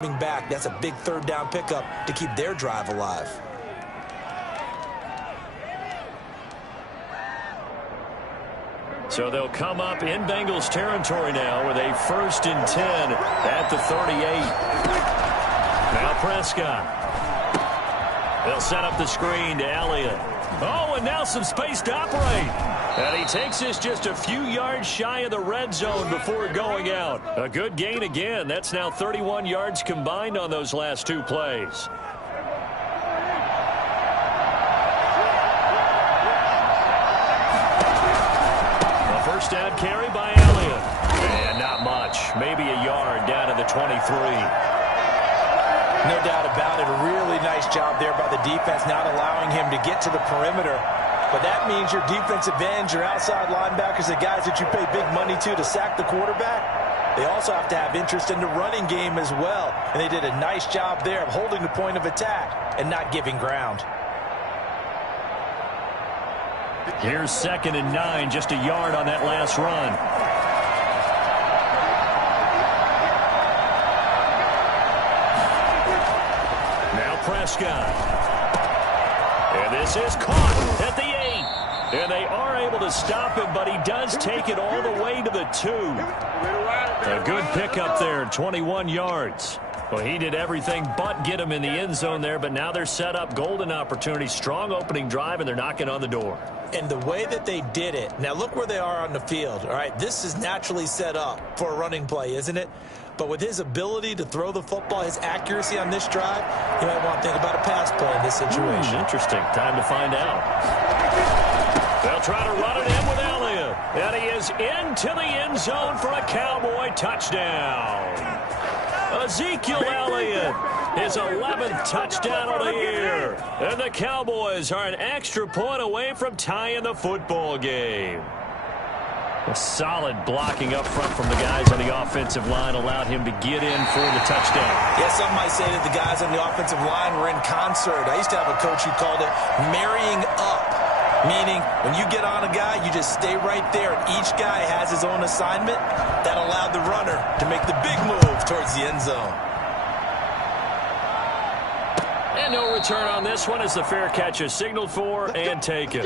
back. That's a big third down pickup to keep their drive alive. So they'll come up in Bengals territory now with a 1st and 10 at the 38. Now Prescott. They'll set up the screen to Elliott. Oh, and now some space to operate. And he takes this just a few yards shy of the red zone before going out. A good gain again. That's now 31 yards combined on those last two plays. A first down carry by Elliott. And not much. Maybe a yard down to the 23. No doubt about it. A really nice job there by the defense, not allowing him to get to the perimeter. But that means your defensive ends, your outside linebackers, the guys that you pay big money to sack the quarterback, they also have to have interest in the running game as well. And they did a nice job there of holding the point of attack and not giving ground. Here's 2nd and 9, just a yard on that last run. Now Prescott. And this is caught at the 8. And they are able to stop him, but he does take it all the way to the 2. A good pickup there, 21 yards. Well, he did everything but get him in the end zone there, but now they're set up. Golden opportunity, strong opening drive, and they're knocking on the door. And the way that they did it, now look where they are on the field. All right, this is naturally set up for a running play, isn't it? But with his ability to throw the football, his accuracy on this drive, you might want to think about a pass play in this situation. Interesting. Time to find out. They'll try to run it in with Elliott. And he is into the end zone for a Cowboy touchdown. Ezekiel Elliott, his 11th touchdown of the year. And the Cowboys are an extra point away from tying the football game. A solid blocking up front from the guys on the offensive line allowed him to get in for the touchdown. Yeah, some might say that the guys on the offensive line were in concert. I used to have a coach who called it marrying up, meaning when you get on a guy, you just stay right there, and each guy has his own assignment. That allowed the runner to make the big move towards the end zone. And no return on this one as the fair catch is signaled for and taken.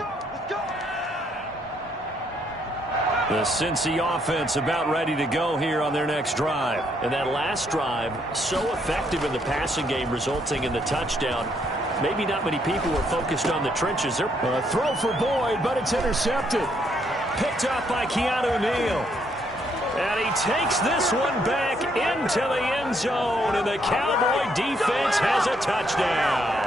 The Cincy offense about ready to go here on their next drive. And that last drive, so effective in the passing game, resulting in the touchdown. Maybe not many people were focused on the trenches. A throw for Boyd, but it's intercepted. Picked up by Keanu Neal. And he takes this one back into the end zone. And the Cowboy defense has a touchdown.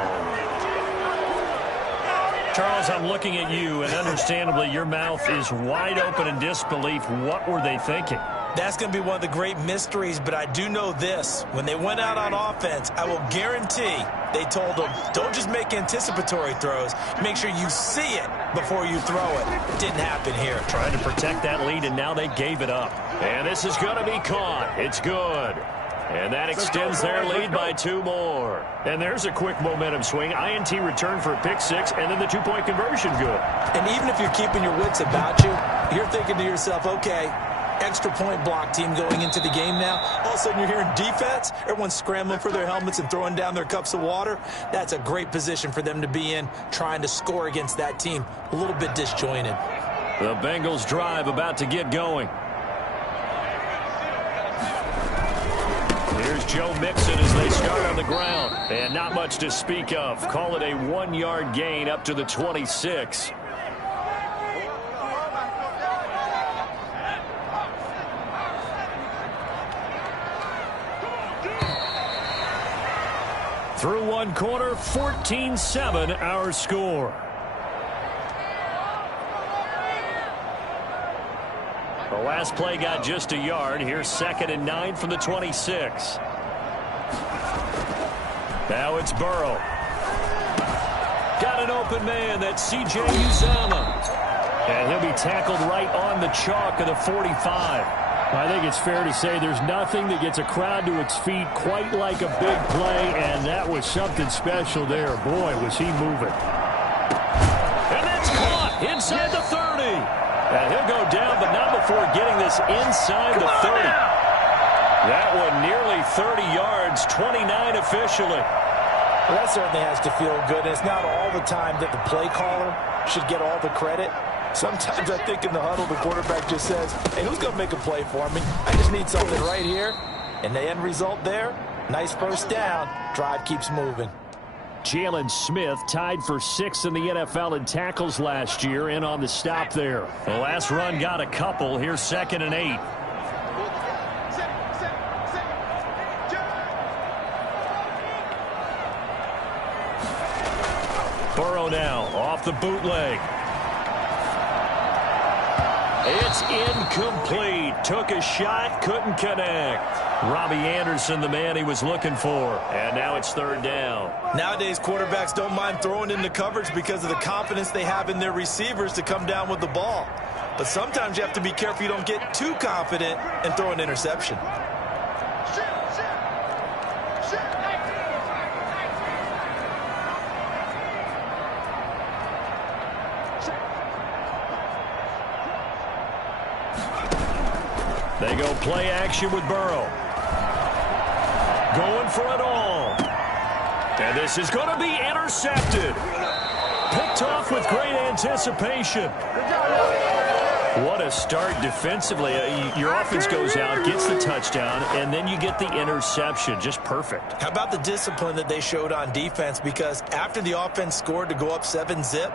Charles, I'm looking at you, and understandably, your mouth is wide open in disbelief. What were they thinking? That's going to be one of the great mysteries, but I do know this. When they went out on offense, I will guarantee they told them, don't just make anticipatory throws. Make sure you see it before you throw it. It didn't happen here. Trying to protect that lead, and now they gave it up. And this is going to be caught. It's good. And that extends their lead by 2 more. And there's a quick momentum swing. INT return for a pick 6, and then the 2-point conversion good. And even if you're keeping your wits about you, you're thinking to yourself, okay, extra point block team going into the game now. All of a sudden you're hearing defense. Everyone's scrambling for their helmets and throwing down their cups of water. That's a great position for them to be in, trying to score against that team. A little bit disjointed. The Bengals drive about to get going. Here's Joe Mixon as they start on the ground. And not much to speak of. Call it a 1-yard gain up to the 26. Through one quarter, 14-7 our score. The last play got just a yard. Here's 2nd and 9 from the 26. Now it's Burrow. Got an open man. That's C.J. Uzomah. And he'll be tackled right on the chalk of the 45. I think it's fair to say there's nothing that gets a crowd to its feet quite like a big play, and that was something special there. Boy, was he moving. And that's caught inside the 30. And he'll go down, but not before getting this inside the 30. That one nearly 30 yards, 29 officially. Well, that certainly has to feel good. And it's not all the time that the play caller should get all the credit. Sometimes I think in the huddle, the quarterback just says, hey, who's going to make a play for me? I just need something right here. And the end result there, nice first down. Drive keeps moving. Jalen Smith tied for 6th in the NFL in tackles last year, in on the stop there. The last run got a couple. Here's 2nd and 8. Burrow now off the bootleg. It's incomplete. Took a shot, couldn't connect. Robbie Anderson, the man he was looking for. And now it's 3rd down. Nowadays, quarterbacks don't mind throwing into coverage because of the confidence they have in their receivers to come down with the ball. But sometimes you have to be careful you don't get too confident and throw an interception. They go play action with Burrow. Going for it all. And this is going to be intercepted. Picked off with great anticipation. What a start defensively. Your offense goes out, gets the touchdown, and then you get the interception. Just perfect. How about the discipline that they showed on defense? Because after the offense scored to go up 7-zip,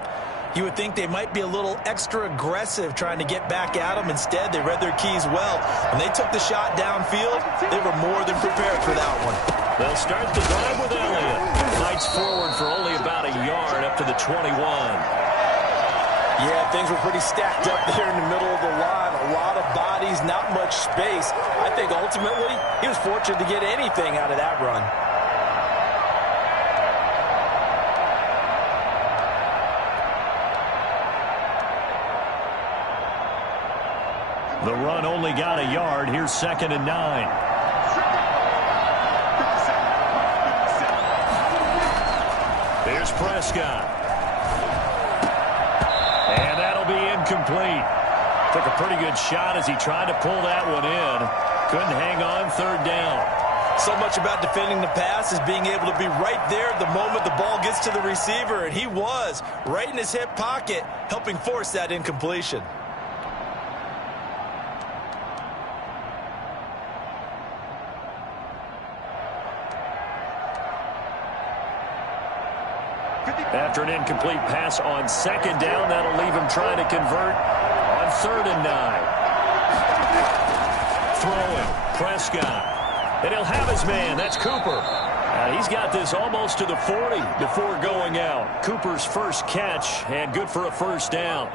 you would think they might be a little extra aggressive trying to get back at them. Instead, they read their keys well. When they took the shot downfield, they were more than prepared for that one. They'll start the drive with Elliott. Fights forward for only about a yard up to the 21. Yeah, things were pretty stacked up there in the middle of the line. A lot of bodies, not much space. I think ultimately he was fortunate to get anything out of that run. The run only got a yard. Here's 2nd and 9. Here's Prescott. And that'll be incomplete. Took a pretty good shot as he tried to pull that one in. Couldn't hang on. 3rd down. So much about defending the pass is being able to be right there the moment the ball gets to the receiver. And he was right in his hip pocket, helping force that incompletion. After an incomplete pass on 2nd down, that'll leave him trying to convert on 3rd and 9. Throwing, Prescott. And he'll have his man. That's Cooper. He's got this almost to the 40 before going out. Cooper's first catch, and good for a 1st down.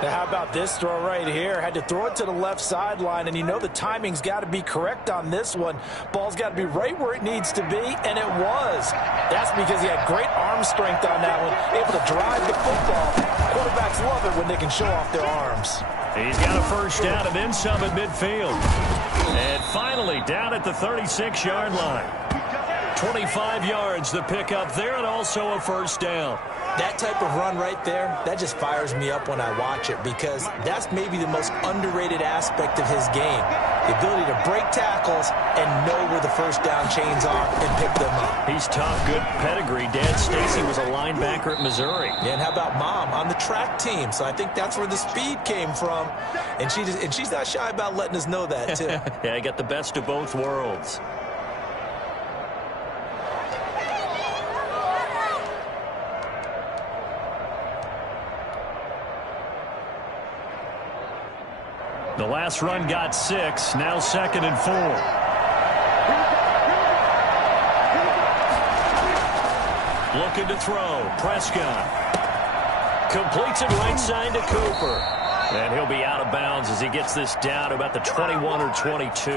Now, how about this throw right here? Had to throw it to the left sideline, and you know the timing's got to be correct on this one. Ball's got to be right where it needs to be, and it was. That's because he had great arm strength on that one, able to drive the football. Quarterbacks love it when they can show off their arms. He's got a 1st down and then some at midfield. And finally, down at the 36-yard line. 25 yards the pickup there, and also a 1st down. That type of run right there, that just fires me up when I watch it because that's maybe the most underrated aspect of his game. The ability to break tackles and know where the 1st down chains are and pick them up. He's tough, good pedigree. Dad Stacy was a linebacker at Missouri. Yeah, and how about Mom on the track team? So I think that's where the speed came from. And she's not shy about letting us know that, too. Yeah, I got the best of both worlds. The last run got 6. Now 2nd and 4. Looking to throw. Prescott. Completes it right side to Cooper. And he'll be out of bounds as he gets this down to about the 21 or 22.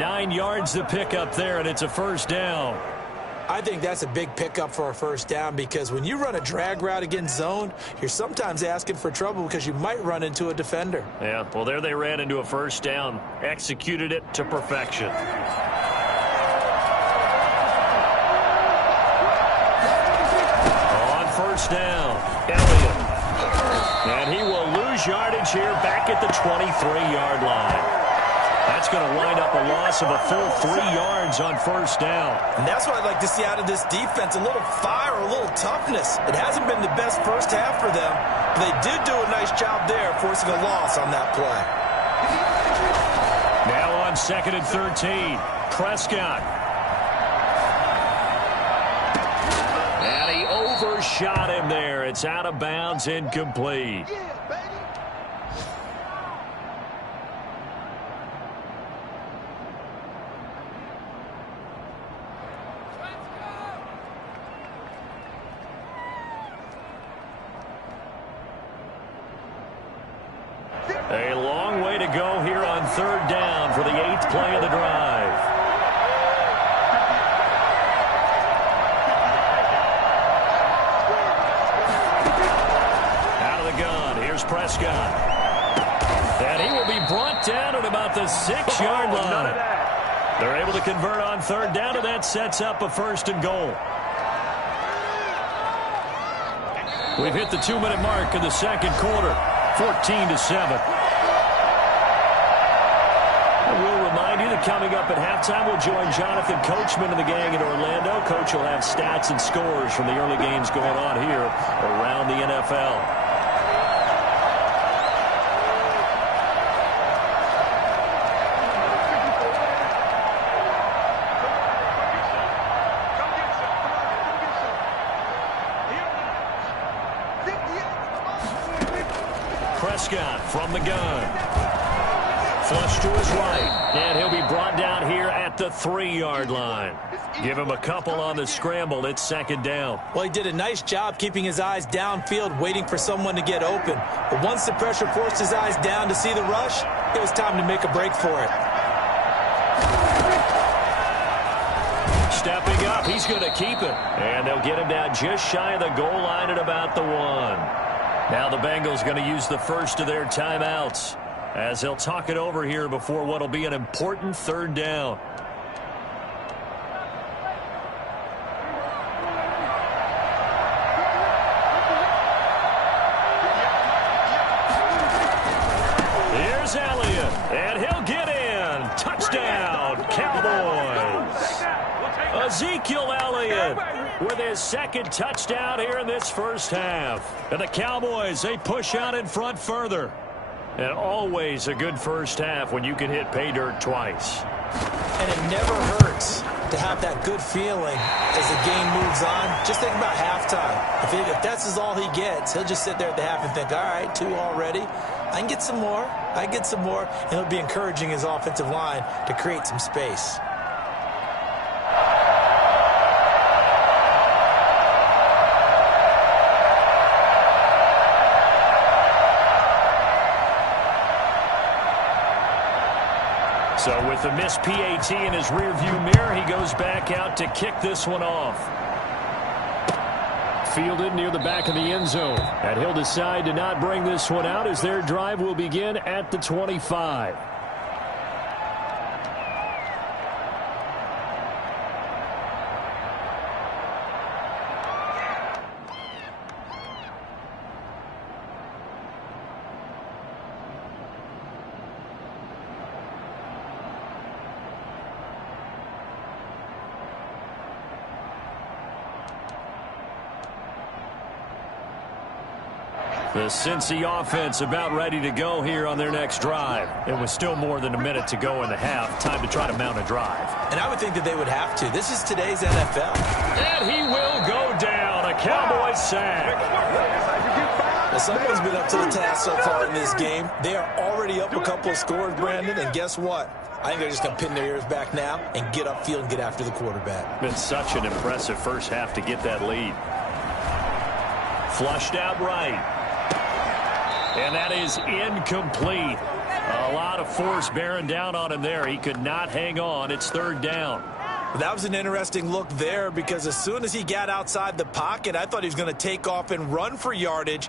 9 yards to pick up there, and it's a 1st down. I think that's a big pickup for a 1st down because when you run a drag route against zone, you're sometimes asking for trouble because you might run into a defender. Yeah, well, there they ran into a 1st down. Executed it to perfection. On 1st down, Elliott. And he will lose yardage here back at the 23-yard line. That's going to wind up a loss of a full 3 yards on first down. And that's what I'd like to see out of this defense, a little fire, a little toughness. It hasn't been the best first half for them, but they did do a nice job there forcing a loss on that play. Now on 2nd and 13, Prescott. And he overshot him there. It's out of bounds, incomplete. A long way to go here on 3rd down for the 8th play of the drive. Out of the gun, here's Prescott. And he will be brought down at about the 6-yard line. They're able to convert on 3rd down, and that sets up a 1st and goal. We've hit the 2-minute mark in the 2nd quarter. 14-7. We'll remind you that coming up at halftime, we'll join Jonathan Coachman and the gang in Orlando. Coach will have stats and scores from the early games going on here around the NFL. Prescott from the gun. Flush to his right. And he'll be brought down here at the 3-yard line. Give him a couple on the scramble. It's 2nd down. Well, he did a nice job keeping his eyes downfield, waiting for someone to get open. But once the pressure forced his eyes down to see the rush, it was time to make a break for it. Stepping up, he's going to keep it. And they'll get him down just shy of the goal line at about the 1. Now the Bengals going to use the first of their timeouts as they'll talk it over here before what will be an important 3rd down. Here's Elliott, and he'll get in. Touchdown, Cowboys. Ezekiel Elliott with his 2nd touchdown here in this first half. And the Cowboys, they push out in front further. And always a good first half when you can hit pay dirt twice. And it never hurts to have that good feeling as the game moves on. Just think about halftime. If that's all he gets, he'll just sit there at the half and think, all right, 2 already. I can get some more. I can get some more. And he'll be encouraging his offensive line to create some space. So with the missed PAT in his rearview mirror, he goes back out to kick this one off. Fielded near the back of the end zone. And he'll decide to not bring this one out as their drive will begin at the 25. The Cincy offense about ready to go here on their next drive. It was still more than a minute to go in the half. Time to try to mount a drive. And I would think that they would have to. This is today's NFL. And he will go down. A Cowboys sack. Well, someone's been up to the task so far in this game. They are already up a couple of scores, Brandon, and guess what? I think they're just going to pin their ears back now and get upfield and get after the quarterback. Been such an impressive first half to get that lead. Flushed out right. And that is incomplete. A lot of force bearing down on him there. He could not hang on. It's 3rd down. That was an interesting look there because as soon as he got outside the pocket, I thought he was going to take off and run for yardage.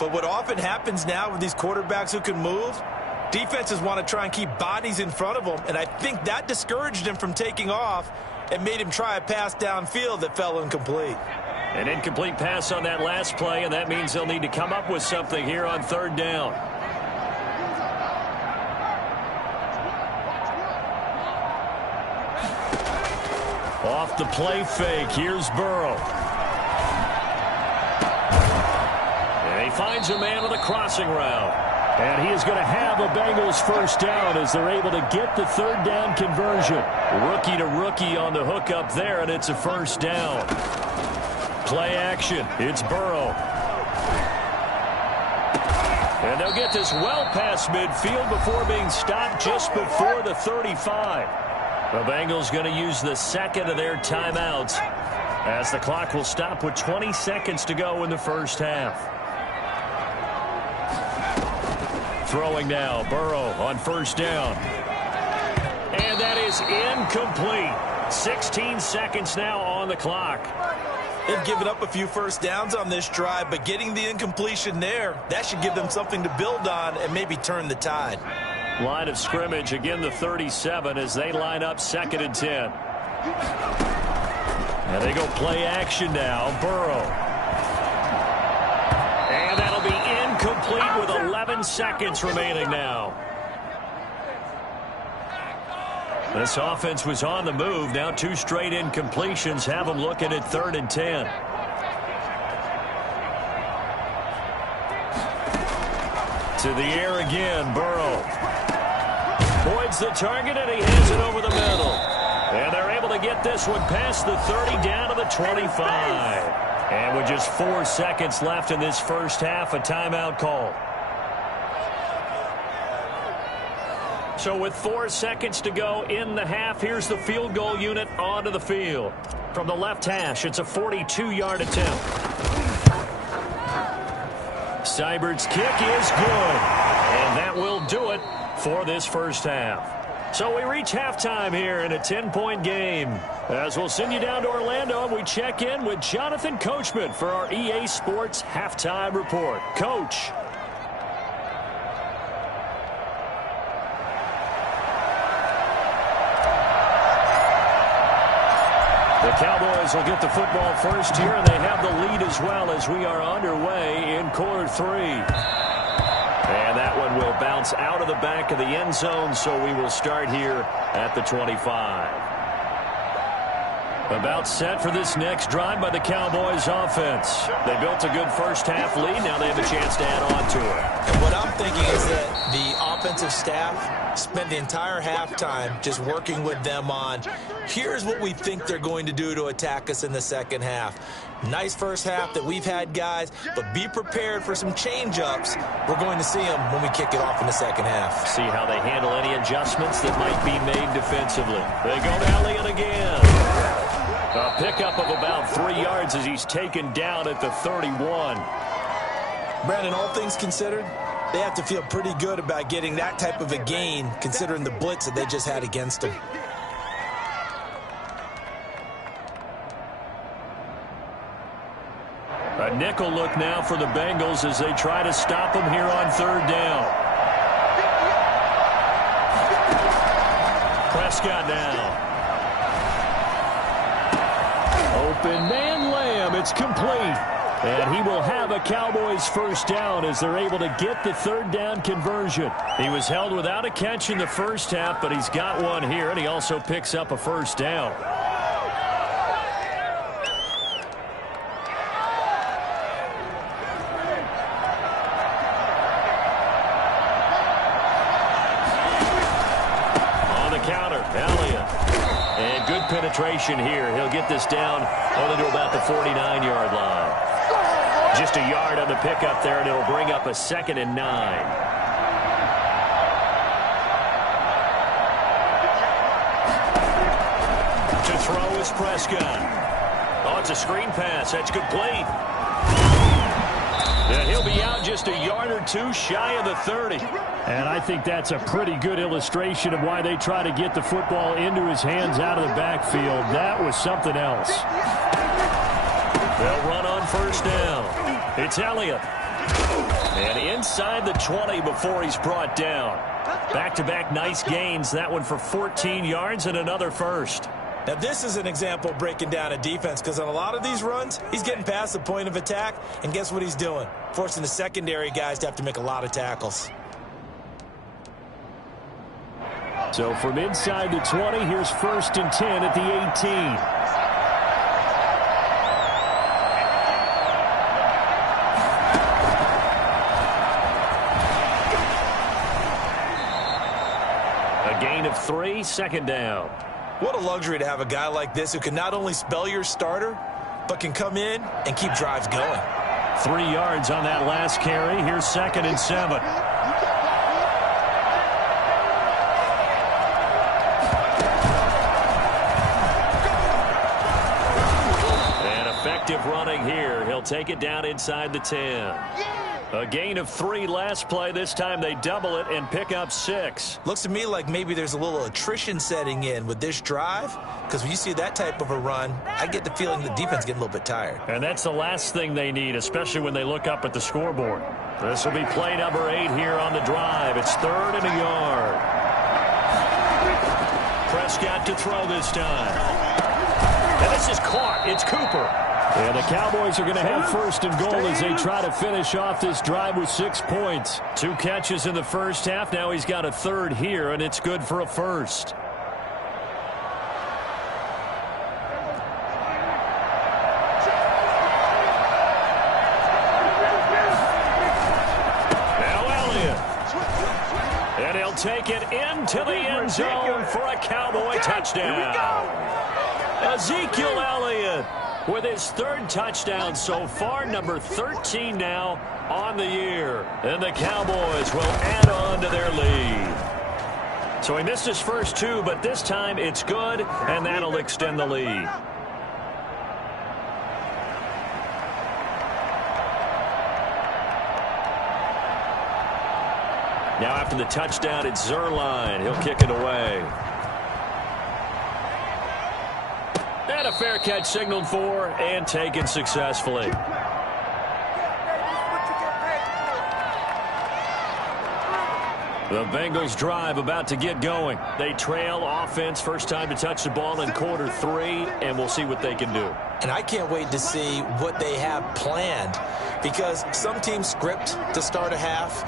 But what often happens now with these quarterbacks who can move, defenses want to try and keep bodies in front of them. And I think that discouraged him from taking off and made him try a pass downfield that fell incomplete. An incomplete pass on that last play, and that means they'll need to come up with something here on 3rd down. Off the play fake, here's Burrow. And he finds a man on the crossing route. And he is going to have a Bengals first down as they're able to get the third down conversion. Rookie to rookie on the hook up there, and it's a first down. Play action. It's Burrow. And they'll get this well past midfield before being stopped just before the 35. The Bengals going to use the second of their timeouts as the clock will stop with 20 seconds to go in the first half. Throwing now, Burrow on first down. And that is incomplete. 16 seconds now on the clock. They've given up a few first downs on this drive, but getting the incompletion there, that should give them something to build on and maybe turn the tide. Line of scrimmage, again the 37 as they line up 2nd and 10. And they go play action now, Burrow. And that'll be incomplete with 11 seconds remaining now. This offense was on the move. Now 2 straight incompletions have them looking at 3rd and 10. To the air again, Burrow. Voids the target, and he has it over the middle. And they're able to get this one past the 30 down to the 25. And with just 4 seconds left in this first half, a timeout call. So with 4 seconds to go in the half, here's the field goal unit onto the field. From the left hash, it's a 42-yard attempt. Seibert's kick is good. And that will do it for this first half. So we reach halftime here in a 10-point game. As we'll send you down to Orlando, and we check in with Jonathan Coachman for our EA Sports Halftime Report. Coach. The Cowboys will get the football first here, and they have the lead as well as we are underway in quarter 3. And that one will bounce out of the back of the end zone, so we will start here at the 25. About set for this next drive by the Cowboys offense. They built a good first half lead. Now they have a chance to add on to it. And what I'm thinking is that the offensive staff spent the entire halftime just working with them on, here's what we think they're going to do to attack us in the second half. Nice first half that we've had, guys, but be prepared for some change-ups. We're going to see them when we kick it off in the second half. See how they handle any adjustments that might be made defensively. They go to Elliott again. A pickup of about 3 yards as he's taken down at the 31. Brandon, all things considered, they have to feel pretty good about getting that type of a gain considering the blitz that they just had against them. A nickel look now for the Bengals as they try to stop them here on 3rd down. Prescott now. Open man Lamb. It's complete. And he will have a Cowboys first down as they're able to get the 3rd down conversion. He was held without a catch in the first half, but he's got one here, and he also picks up a first down. On the counter, Elliott. And good penetration here. He'll get this down only to about the 49-yard line. Just a yard on the pickup there, and it'll bring up a 2nd and 9. To throw is Prescott. Oh, it's a screen pass. That's complete. And he'll be out just a yard or 2 shy of the 30. And I think that's a pretty good illustration of why they try to get the football into his hands out of the backfield. That was something else. They'll run on first down. It's Elliott. And inside the 20 before he's brought down. Back-to-back nice gains. That one for 14 yards and another first. Now, this is an example of breaking down a defense because on a lot of these runs, he's getting past the point of attack, and guess what he's doing? Forcing the secondary guys to have to make a lot of tackles. So from inside the 20, here's 1st and 10 at the 18. 3, second down. What a luxury to have a guy like this who can not only spell your starter, but can come in and keep drives going. 3 yards on that last carry. Here's 2nd and 7. And effective running here. He'll take it down inside the 10. A gain of 3 last play. This time they double it and pick up 6. Looks to me like maybe there's a little attrition setting in with this drive, because when you see that type of a run, I get the feeling the defense getting a little bit tired. And that's the last thing they need, especially when they look up at the scoreboard. This will be play number 8 here on the drive. It's 3rd and a yard. Prescott to throw this time. And this is caught. It's Cooper. And the Cowboys are going to have 1st and goal as they try to finish off this drive with 6 points. 2 catches in the first half. Now he's got a 3rd here, and it's good for a 1st. Now Elliott. And he'll take it into the end zone for a Cowboy touchdown. Ezekiel Elliott with his 3rd touchdown so far, number 13 now on the year. And the Cowboys will add on to their lead. So he missed his first 2, but this time it's good, and that'll extend the lead. Now after the touchdown, it's Zuerlein. He'll kick it away. And a fair catch signaled for and taken successfully. The Bengals drive about to get going. They trail offense, first time to touch the ball in quarter 3, and we'll see what they can do. And I can't wait to see what they have planned, because some teams script to start a half.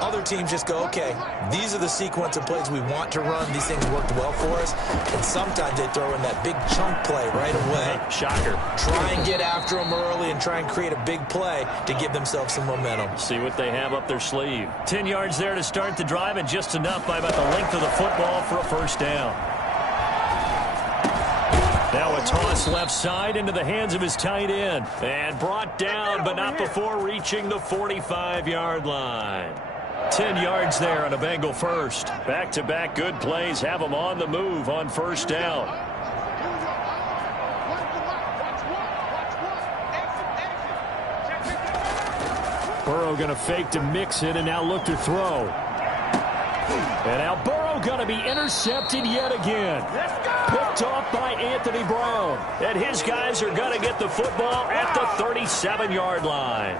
Other teams just go, okay, these are the sequence of plays we want to run. These things worked well for us. And sometimes they throw in that big chunk play right away. Shocker. Try and get after them early and try and create a big play to give themselves some momentum. See what they have up their sleeve. 10 yards there to start the drive, and just enough by about the length of the football for a 1st down. Now a toss left side into the hands of his tight end. And brought down, but not before reaching the 45-yard line. 10 yards there on a Bengal 1st. Back-to-back good plays have them on the move on 1st down. Burrow going to fake to mix it and now look to throw. And now Burrow going to be intercepted yet again. Picked off by Anthony Brown. And his guys are going to get the football at the 37-yard line.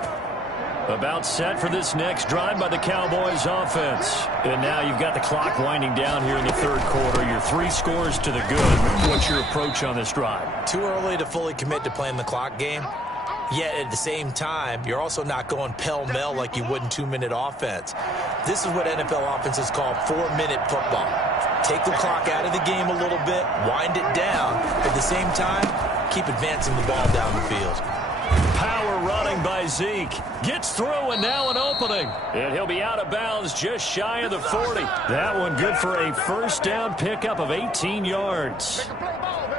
About set for this next drive by the Cowboys offense. And now you've got the clock winding down here in the 3rd quarter. You're 3 scores to the good. What's your approach on this drive? Too early to fully commit to playing the clock game. Yet at the same time, you're also not going pell-mell like you would in 2-minute offense. This is what NFL offenses call 4-minute football. Take the clock out of the game a little bit, wind it down. At the same time, keep advancing the ball down the field. Power running by Zeke. Gets through, and now an opening. And he'll be out of bounds just shy of the 40. That one good for a 1st down pickup of 18 yards.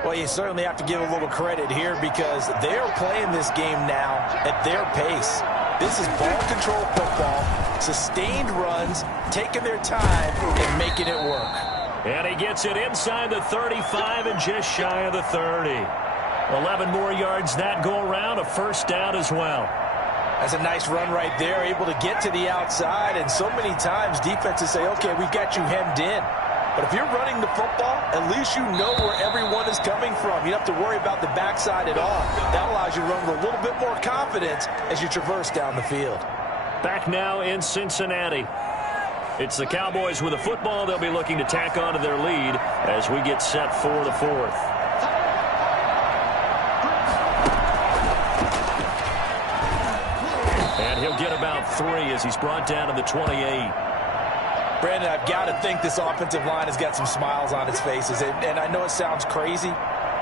Well, you certainly have to give a little credit here, because they're playing this game now at their pace. This is ball control football, sustained runs, taking their time and making it work. And he gets it inside the 35 and just shy of the 30. 11 more yards that go around, a 1st down as well. That's a nice run right there, able to get to the outside. And so many times defenses say, okay, we've got you hemmed in. But if you're running the football, at least you know where everyone is coming from. You don't have to worry about the backside at all. That allows you to run with a little bit more confidence as you traverse down the field. Back now in Cincinnati. It's the Cowboys with the football. They'll be looking to tack on to their lead as we get set for the 4th. And he'll get about 3 as he's brought down to the 28. Brandon, I've got to think this offensive line has got some smiles on its faces. And I know it sounds crazy,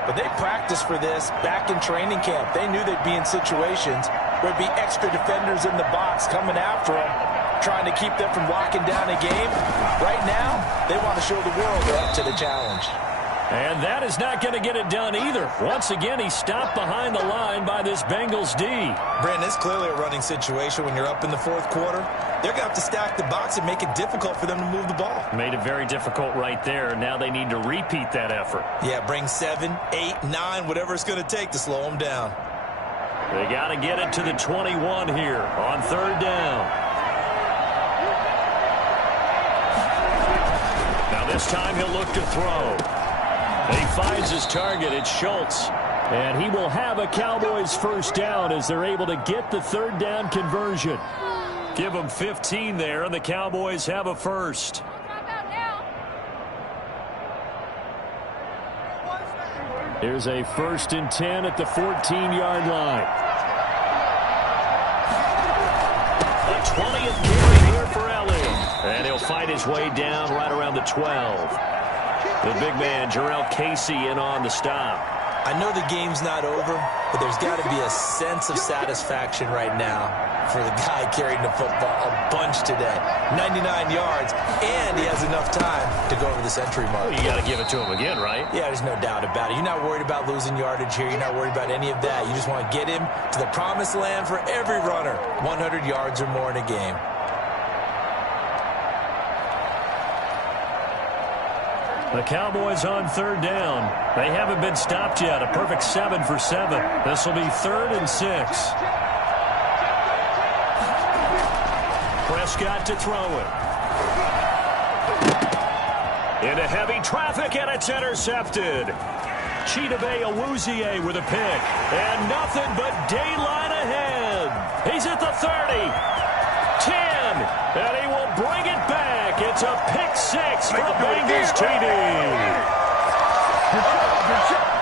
but they practiced for this back in training camp. They knew they'd be in situations where there'd be extra defenders in the box coming after them. trying to keep them from locking down a game. Right now, they want to show the world they're up to the challenge. And that is not going to get it done either. Once again, he's stopped behind the line by this Bengals D. Brandon, it's clearly a running situation when you're up in the fourth quarter. They're going to have to stack the box and make it difficult for them to move the ball. Made it very difficult right there. Now they need to repeat that effort. Yeah, bring 7, 8, 9, whatever it's going to take to slow them down. They got to get it to the 21 here on third down. Now this time he'll look to throw. He finds his target. It's Schultz. And he will have a Cowboys first down as they're able to get the third down conversion. Give them 15 there, and the Cowboys have a first. Here's a 1st and 10 at the 14-yard line. The 20th carry here for Elliott. And he'll fight his way down right around the 12. The big man, Jurrell Casey, in on the stop. I know the game's not over, but there's got to be a sense of satisfaction right now for the guy carrying the football a bunch today. 99 yards, and he has enough time to go over the century mark. Well, you got to give it to him again, right? Yeah, there's no doubt about it. You're not worried about losing yardage here. You're not worried about any of that. You just want to get him to the promised land for every runner. 100 yards or more in a game. The Cowboys on third down. They haven't been stopped yet. A perfect 7 for 7. This will be 3rd and 6. Prescott to throw it. Into heavy traffic, and it's intercepted. Chidobe Awuzie with a pick. And nothing but daylight ahead. He's at the 30. 10. And he will bring it back. It's a pick 6 for the Bengals TD.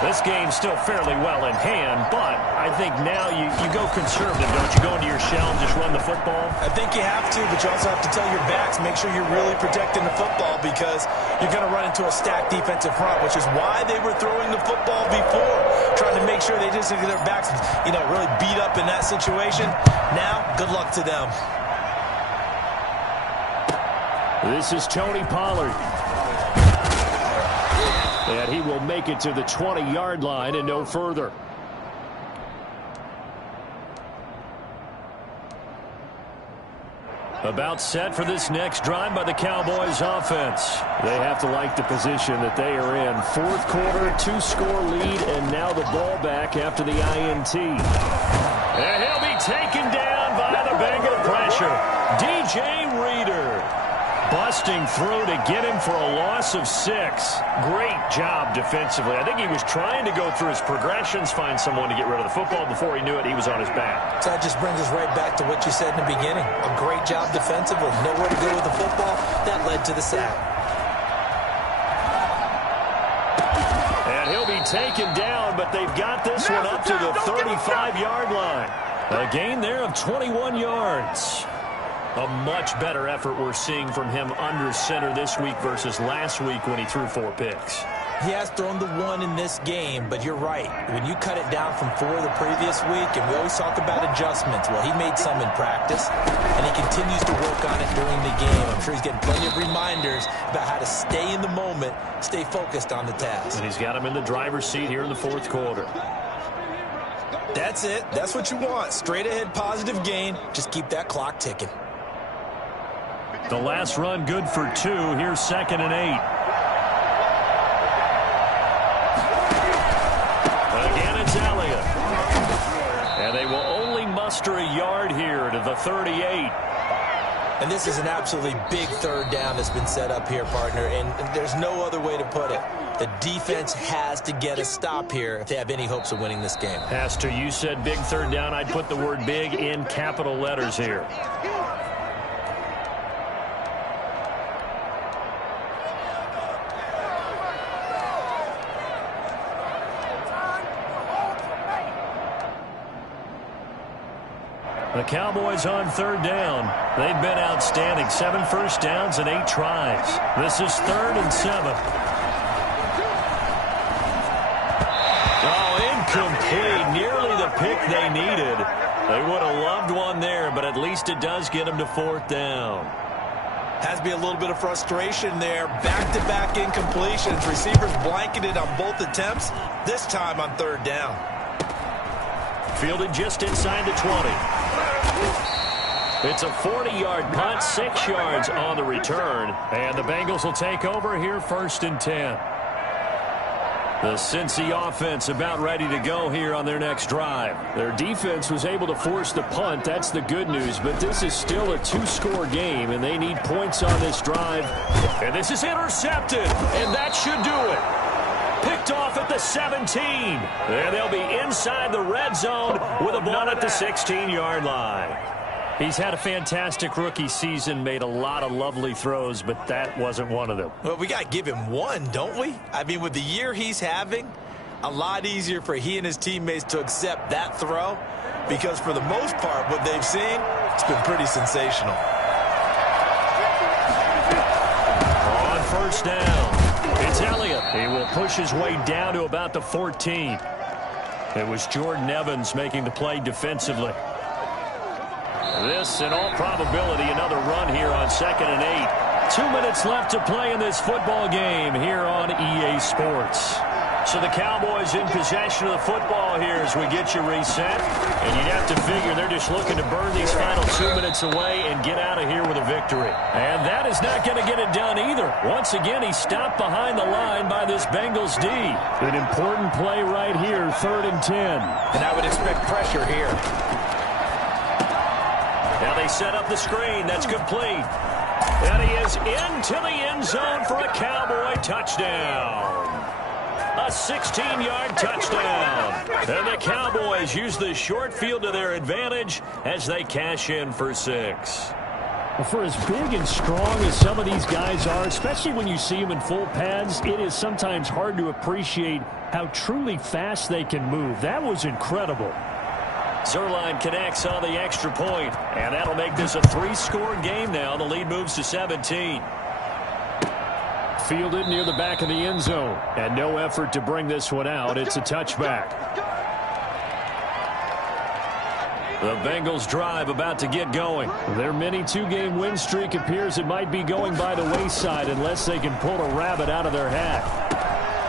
This game's still fairly well in hand, but I think now you go conservative, don't you? Go into your shell and just run the football? I think you have to, but you also have to tell your backs, make sure you're really protecting the football because you're going to run into a stacked defensive front, which is why they were throwing the football before, trying to make sure they just get their backs, really beat up in that situation. Now, good luck to them. This is Tony Pollard. And he will make it to the 20-yard line and no further. About set for this next drive by the Cowboys offense. They have to like the position that they are in. 4th quarter, 2-score lead, and now the ball back after the INT. And he'll be taken down by the Bengal pressure. DJ Reader busting through to get him for a loss of 6. Great job defensively. I think he was trying to go through his progressions, find someone to get rid of the football. Before he knew it, he was on his back. So that just brings us right back to what you said in the beginning. A great job defensively. Nowhere to go with the football. That led to the sack. And he'll be taken down, but they've got this one up to the 35-yard line. A gain there of 21 yards. A much better effort we're seeing from him under center this week versus last week when he threw 4 picks. He has thrown the 1 in this game, but you're right. When you cut it down from 4 the previous week, and we always talk about adjustments, well, he made some in practice, and he continues to work on it during the game. I'm sure he's getting plenty of reminders about how to stay in the moment, stay focused on the task. And he's got him in the driver's seat here in the 4th quarter. That's it. That's what you want. Straight ahead positive gain. Just keep that clock ticking. The last run good for 2. Here's 2nd and 8. Again, it's Elliott. And they will only muster a yard here to the 38. And this is an absolutely big 3rd down that's been set up here, partner, and there's no other way to put it. The defense has to get a stop here if they have any hopes of winning this game. Has to. You said big 3rd down. I'd put the word big in capital letters here. The Cowboys on 3rd down. They've been outstanding. 7 first downs and 8 tries. This is 3rd and 7. Oh, incomplete. Nearly the pick they needed. They would have loved one there, but at least it does get them to 4th down. Has to be a little bit of frustration there. Back-to-back incompletions. Receivers blanketed on both attempts, this time on 3rd down. Fielded just inside the 20. It's a 40-yard punt, 6 yards on the return. And the Bengals will take over here 1st and 10. The Cincy offense about ready to go here on their next drive. Their defense was able to force the punt. That's the good news. But this is still a 2-score game, and they need points on this drive. And this is intercepted, and that should do it. Picked off at the 17. And they'll be inside the red zone with a ball at the 16-yard line. He's had a fantastic rookie season, made a lot of lovely throws, but that wasn't one of them. Well, we got to give him one, don't we? I mean, with the year he's having, a lot easier for he and his teammates to accept that throw because for the most part, what they've seen, it's been pretty sensational. On 1st down, it's Elliott. He will push his way down to about the 14. It was Jordan Evans making the play defensively. This, in all probability, another run here on 2nd and 8. 2 minutes left to play in this football game here on EA Sports. So the Cowboys in possession of the football here as we get you reset. And you'd have to figure they're just looking to burn these final 2 minutes away and get out of here with a victory. And that is not going to get it done either. Once again, he stopped behind the line by this Bengals D. An important play right here, 3rd and 10. And I would expect pressure here. Now they set up the screen. That's complete. And he is into the end zone for a Cowboy touchdown. A 16-yard touchdown. And the Cowboys use the short field to their advantage as they cash in for 6. Well, for as big and strong as some of these guys are, especially when you see them in full pads, it is sometimes hard to appreciate how truly fast they can move. That was incredible. Zuerlein connects on the extra point, and that'll make this a 3-score game now. The lead moves to 17. Fielded near the back of the end zone, and no effort to bring this one out. It's a touchback. The Bengals drive about to get going. Their mini 2-game win streak appears it might be going by the wayside unless they can pull a rabbit out of their hat.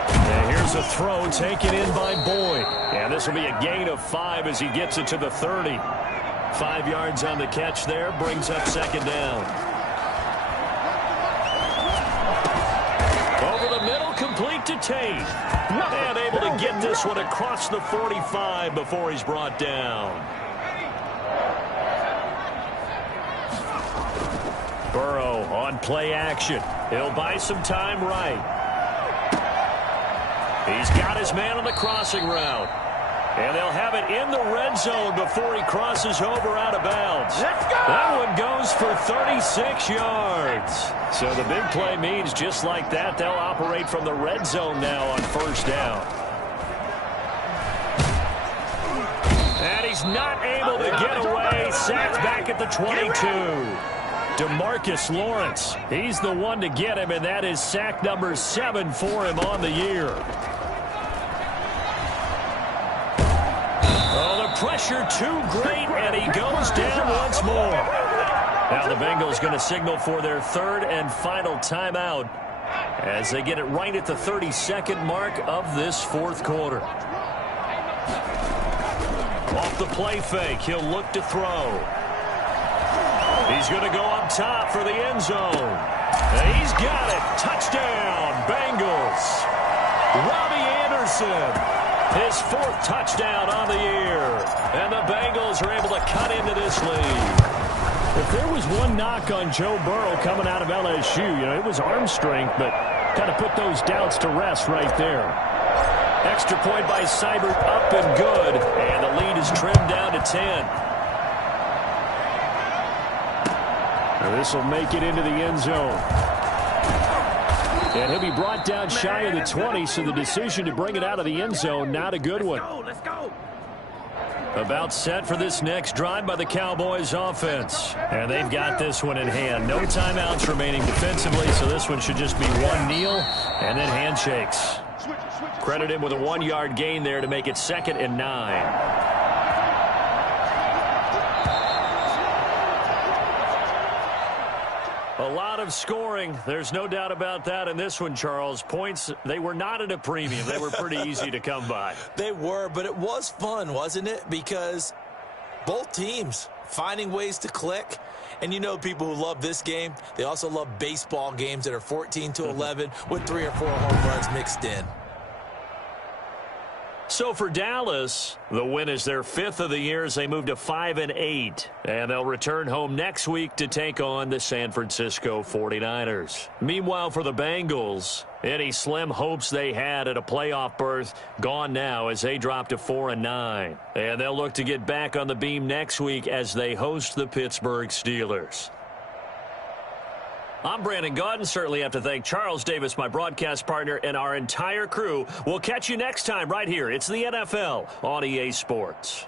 And here's a throw taken in by Boyd. And this will be a gain of 5 as he gets it to the 30. 5 yards on the catch there, brings up 2nd down. Over the middle, complete to Tate. And able to get this one across the 45 before he's brought down. Burrow on play action. He'll buy some time right. He's got his man on the crossing route. And they'll have it in the red zone before he crosses over out of bounds. Let's go! That one goes for 36 yards. So the big play means just like that, they'll operate from the red zone now on 1st down. And he's not able to get away. Sacked back at the 22. DeMarcus Lawrence, he's the one to get him, and that is sack number 7 for him on the year. Oh, the pressure too great, and he goes down once more. Now the Bengals going to signal for their 3rd and final timeout as they get it right at the 32nd mark of this 4th quarter. Off the play fake, he'll look to throw. He's going to go up top for the end zone. And he's got it. Touchdown, Bengals. Robbie Anderson, his 4th touchdown on the year. And the Bengals are able to cut into this lead. If there was one knock on Joe Burrow coming out of LSU, it was arm strength, but kind of put those doubts to rest right there. Extra point by Seibert, up and good. And the lead is trimmed down to 10. This will make it into the end zone. And he'll be brought down shy of the 20, so the decision to bring it out of the end zone, not a good one. Let's go. About set for this next drive by the Cowboys offense. And they've got this one in hand. No timeouts remaining defensively, so this one should just be one kneel and then handshakes. Credit him with a 1-yard gain there to make it 2nd and 9. A lot of scoring. There's no doubt about that in this one, Charles. Points, they were not at a premium. They were pretty easy to come by. They were, but it was fun, wasn't it? Because both teams finding ways to click. And you know people who love this game, they also love baseball games that are 14-11 with 3 or 4 home runs mixed in. So for Dallas, the win is their 5th of the year as they move to 5-8. And they'll return home next week to take on the San Francisco 49ers. Meanwhile, for the Bengals, any slim hopes they had at a playoff berth gone now as they drop to 4-9. And they'll look to get back on the beam next week as they host the Pittsburgh Steelers. I'm Brandon Gaudin. Certainly have to thank Charles Davis, my broadcast partner, and our entire crew. We'll catch you next time right here. It's the NFL on EA Sports.